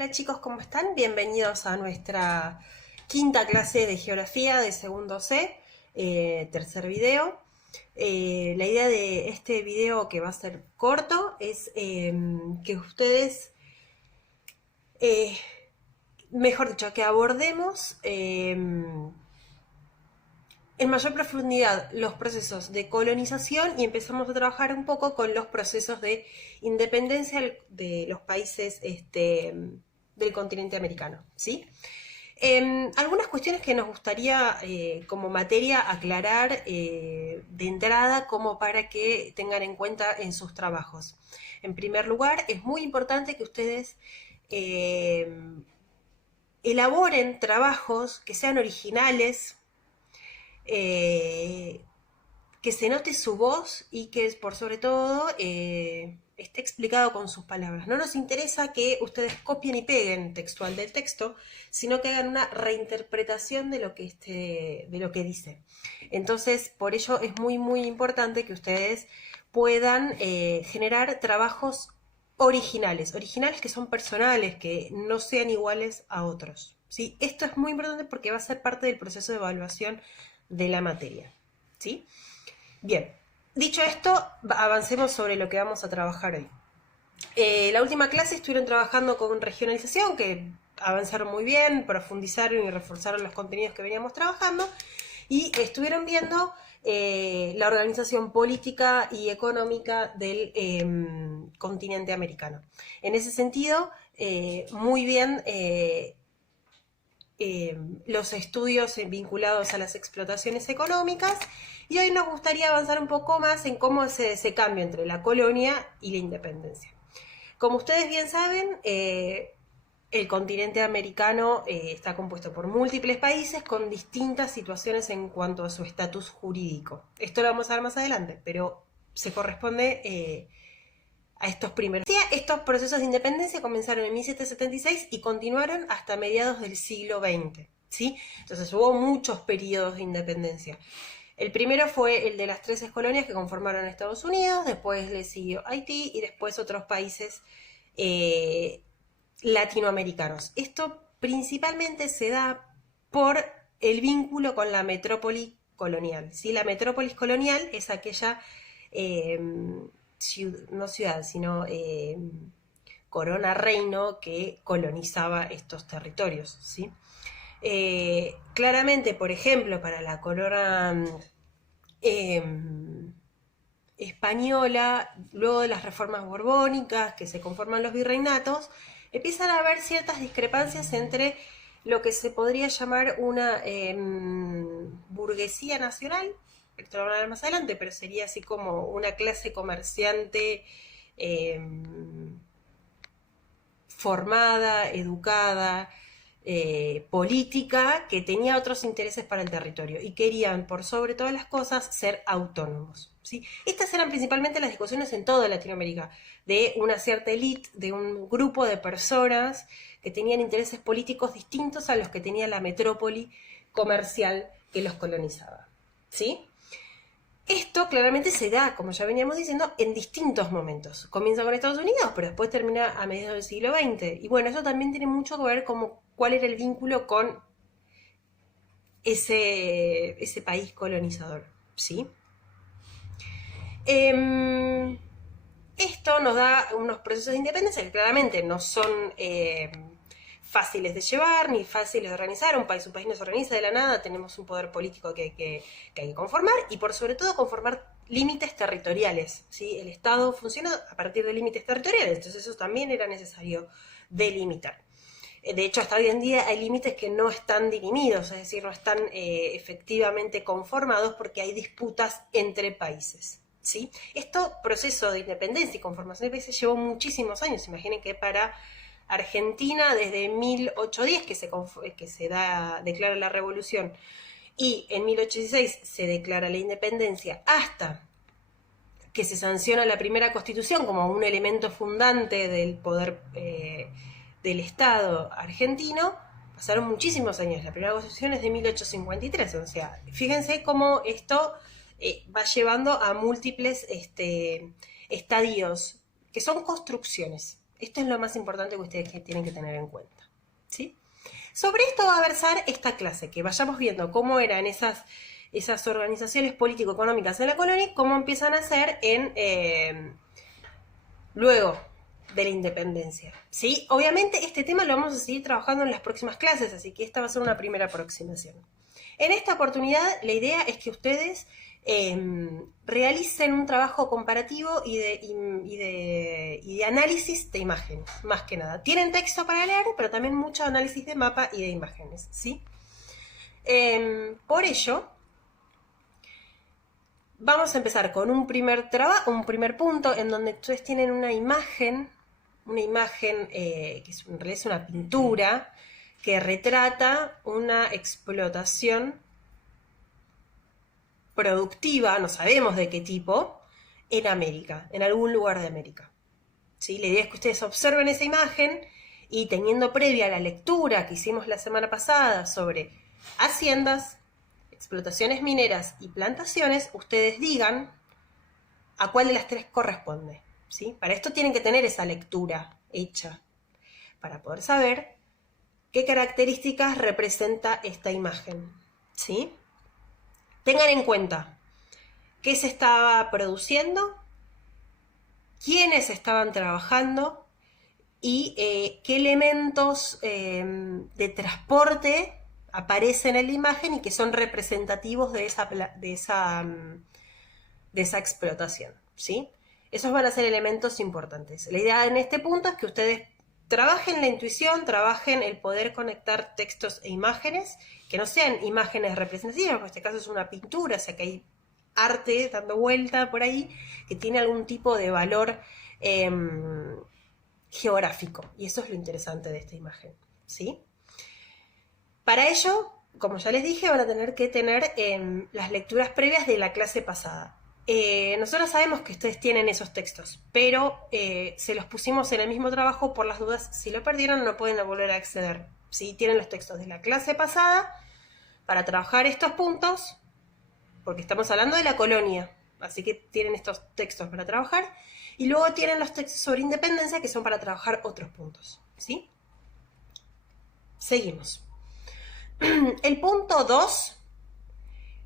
Hola chicos, ¿cómo están? Bienvenidos a nuestra quinta clase de geografía de segundo C, tercer video. La idea de este video, que va a ser corto, es que ustedes, eh, mejor dicho, que abordemos en mayor profundidad los procesos de colonización y empezamos a trabajar un poco con los procesos de independencia de los países del continente americano, ¿sí? Algunas cuestiones que nos gustaría como materia aclarar de entrada, como para que tengan en cuenta en sus trabajos. En primer lugar, es muy importante que ustedes eh, elaboren trabajos que sean originales, eh, que se note su voz y que por sobre todo esté explicado con sus palabras. No nos interesa que ustedes copien y peguen textual del texto, sino que hagan una reinterpretación de lo que dice. Entonces, por ello es muy importante que ustedes puedan generar trabajos originales que son personales, que no sean iguales a otros. ¿Sí? Esto es muy importante porque va a ser parte del proceso de evaluación de la materia. ¿Sí? Bien, dicho esto, avancemos sobre lo que vamos a trabajar hoy. La última clase estuvieron trabajando con regionalización, que avanzaron muy bien, profundizaron y reforzaron los contenidos que veníamos trabajando, y estuvieron viendo la organización política y económica del continente americano. En ese sentido, muy bien los estudios vinculados a las explotaciones económicas, y hoy nos gustaría avanzar un poco más en cómo es ese cambio entre la colonia y la independencia. Como ustedes bien saben, el continente americano está compuesto por múltiples países con distintas situaciones en cuanto a su estatus jurídico. Esto lo vamos a ver más adelante, pero se corresponde a estos primeros. Estos procesos de independencia comenzaron en 1776 y continuaron hasta mediados del siglo XX, ¿sí? Entonces hubo muchos periodos de independencia. El primero fue el de las 13 colonias que conformaron Estados Unidos, después le siguió Haití y después otros países latinoamericanos. Esto principalmente se da por el vínculo con la metrópoli colonial, ¿sí? La metrópolis colonial es aquella no ciudad, sino corona reino que colonizaba estos territorios, ¿sí? Claramente, por ejemplo, para la corona española, luego de las reformas borbónicas, que se conforman los virreinatos, empiezan a haber ciertas discrepancias entre lo que se podría llamar una burguesía nacional, esto lo van a ver más adelante, pero sería así como una clase comerciante formada, educada, política, que tenía otros intereses para el territorio y querían, por sobre todas las cosas, ser autónomos, ¿sí? Estas eran principalmente las discusiones en toda Latinoamérica, de una cierta élite, de un grupo de personas que tenían intereses políticos distintos a los que tenía la metrópoli comercial que los colonizaba, ¿sí? Esto claramente se da, como ya veníamos diciendo, en distintos momentos. Comienza con Estados Unidos, pero después termina a mediados del siglo XX. Y bueno, eso también tiene mucho que ver con cuál era el vínculo con ese país colonizador, ¿sí? Esto nos da unos procesos de independencia que claramente no son fáciles de llevar ni fáciles de organizar. Un país no se organiza de la nada, tenemos un poder político que hay que conformar, y por sobre todo conformar límites territoriales, ¿sí? El Estado funciona a partir de límites territoriales, entonces eso también era necesario delimitar. De hecho, hasta hoy en día hay límites que no están dirimidos, es decir, no están efectivamente conformados porque hay disputas entre países, ¿sí? Esto, proceso de independencia y conformación de países, llevó muchísimos años. Imaginen que para Argentina, desde 1810 que se declara la revolución, y en 1816 se declara la independencia, hasta que se sanciona la primera constitución como un elemento fundante del poder del Estado argentino, pasaron muchísimos años. La primera constitución es de 1853, o sea, fíjense cómo esto va llevando a múltiples estadios, que son construcciones. Esto es lo más importante que ustedes tienen que tener en cuenta, ¿sí? Sobre esto va a versar esta clase, que vayamos viendo cómo eran esas organizaciones político-económicas en la colonia y cómo empiezan a ser luego de la independencia, ¿sí? Obviamente este tema lo vamos a seguir trabajando en las próximas clases, así que esta va a ser una primera aproximación. En esta oportunidad la idea es que ustedes realicen un trabajo comparativo y de análisis de imágenes, más que nada. Tienen texto para leer, pero también mucho análisis de mapa y de imágenes, ¿sí? Por ello, vamos a empezar con un primer punto en donde ustedes tienen una imagen que en realidad es una pintura que retrata una explotación productiva, no sabemos de qué tipo, en América, en algún lugar de América. ¿Sí? La idea es que ustedes observen esa imagen y teniendo previa la lectura que hicimos la semana pasada sobre haciendas, explotaciones mineras y plantaciones, ustedes digan a cuál de las tres corresponde, ¿sí? Para esto tienen que tener esa lectura hecha, para poder saber qué características representa esta imagen, ¿sí? Tengan en cuenta qué se estaba produciendo, quiénes estaban trabajando y qué elementos de transporte aparecen en la imagen y que son representativos de esa explotación, ¿sí? Esos van a ser elementos importantes. La idea en este punto es que ustedes trabajen la intuición, trabajen el poder conectar textos e imágenes, que no sean imágenes representativas, porque en este caso es una pintura, o sea que hay arte dando vuelta por ahí, que tiene algún tipo de valor geográfico, y eso es lo interesante de esta imagen, ¿sí? Para ello, como ya les dije, van a tener que tener las lecturas previas de la clase pasada. Nosotros sabemos que ustedes tienen esos textos, pero se los pusimos en el mismo trabajo por las dudas. Si lo perdieron, no pueden volver a acceder. ¿Sí? Tienen los textos de la clase pasada para trabajar estos puntos, porque estamos hablando de la colonia, así que tienen estos textos para trabajar, y luego tienen los textos sobre independencia que son para trabajar otros puntos, ¿sí? Seguimos. El punto 2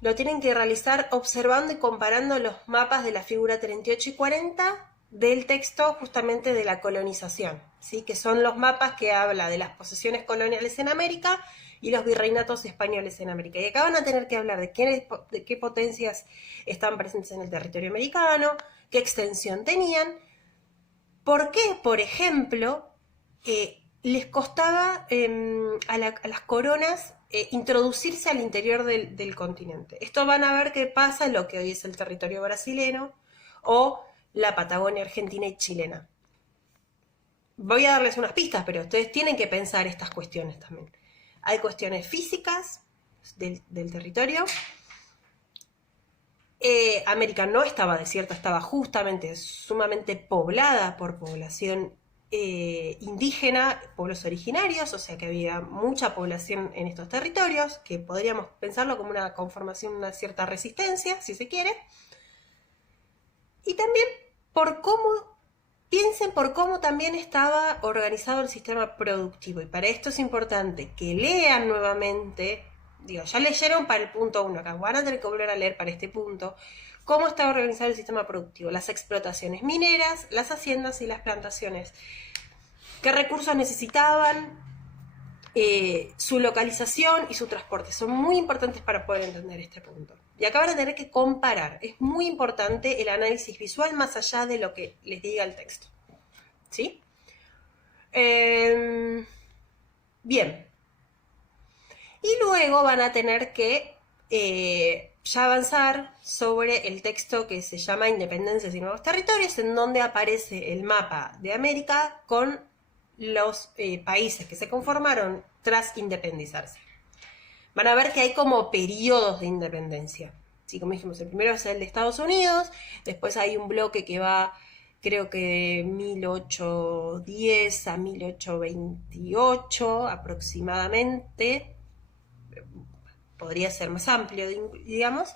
lo tienen que realizar observando y comparando los mapas de la figura 38 y 40 del texto justamente de la colonización, ¿sí? Que son los mapas que habla de las posesiones coloniales en América y los virreinatos españoles en América. Y acá van a tener que hablar de qué potencias están presentes en el territorio americano, qué extensión tenían, por qué, por ejemplo, les costaba a las coronas introducirse al interior del continente. Esto van a ver qué pasa en lo que hoy es el territorio brasileño o la Patagonia argentina y chilena. Voy a darles unas pistas, pero ustedes tienen que pensar estas cuestiones también. Hay cuestiones físicas del territorio. América no estaba desierta, estaba justamente sumamente poblada por población indígena, pueblos originarios, o sea que había mucha población en estos territorios, que podríamos pensarlo como una conformación, una cierta resistencia, si se quiere. Y también piensen por cómo también estaba organizado el sistema productivo. Y para esto es importante que lean nuevamente, digo, ya leyeron para el punto 1, acá van a tener que volver a leer para este punto, cómo estaba organizado el sistema productivo, las explotaciones mineras, las haciendas y las plantaciones, qué recursos necesitaban, su localización y su transporte. Son muy importantes para poder entender este punto. Y acá van a tener que comparar. Es muy importante el análisis visual más allá de lo que les diga el texto. ¿Sí? Bien. Y luego van a tener que ya avanzar sobre el texto que se llama Independencias y Nuevos Territorios, en donde aparece el mapa de América con los países que se conformaron tras independizarse. Van a ver que hay como periodos de independencia. ¿Sí? Como dijimos, el primero es el de Estados Unidos, después hay un bloque que va, creo que de 1810 a 1828 aproximadamente, podría ser más amplio, digamos.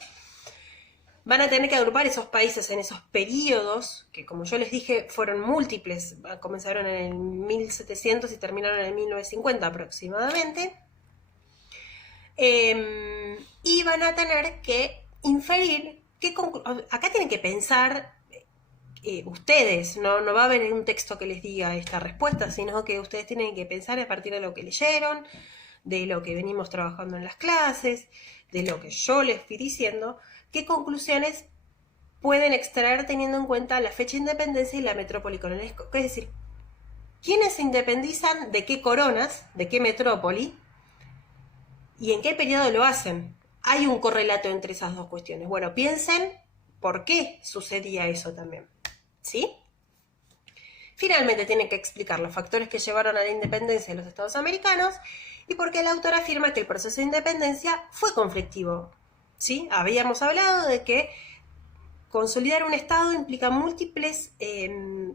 van a tener que agrupar esos países en esos periodos, que como yo les dije, fueron múltiples, comenzaron en el 1700 y terminaron en el 1950 aproximadamente, y van a tener que inferir, acá tienen que pensar ustedes, no va a haber un texto que les diga esta respuesta, sino que ustedes tienen que pensar a partir de lo que leyeron, de lo que venimos trabajando en las clases, de lo que yo les fui diciendo, qué conclusiones pueden extraer teniendo en cuenta la fecha de independencia y la metrópoli colonial. Es decir, ¿quiénes se independizan de qué coronas, de qué metrópoli y en qué periodo lo hacen? Hay un correlato entre esas dos cuestiones. Bueno, piensen por qué sucedía eso también. ¿Sí? Finalmente tienen que explicar los factores que llevaron a la independencia de los Estados americanos y por qué el autor afirma que el proceso de independencia fue conflictivo. ¿Sí? Habíamos hablado de que consolidar un Estado implica múltiples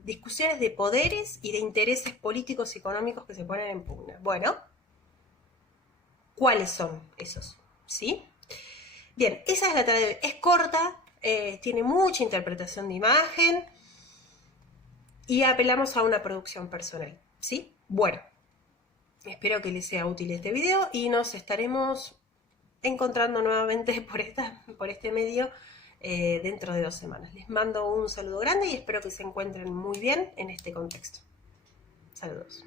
discusiones de poderes y de intereses políticos y económicos que se ponen en pugna. Bueno, ¿cuáles son esos? ¿Sí? Bien, esa es la tarea de hoy. Es corta, tiene mucha interpretación de imagen y apelamos a una producción personal. ¿Sí? Bueno, espero que les sea útil este video y nos estaremos encontrando nuevamente por este medio dentro de 2 semanas. Les mando un saludo grande y espero que se encuentren muy bien en este contexto. Saludos.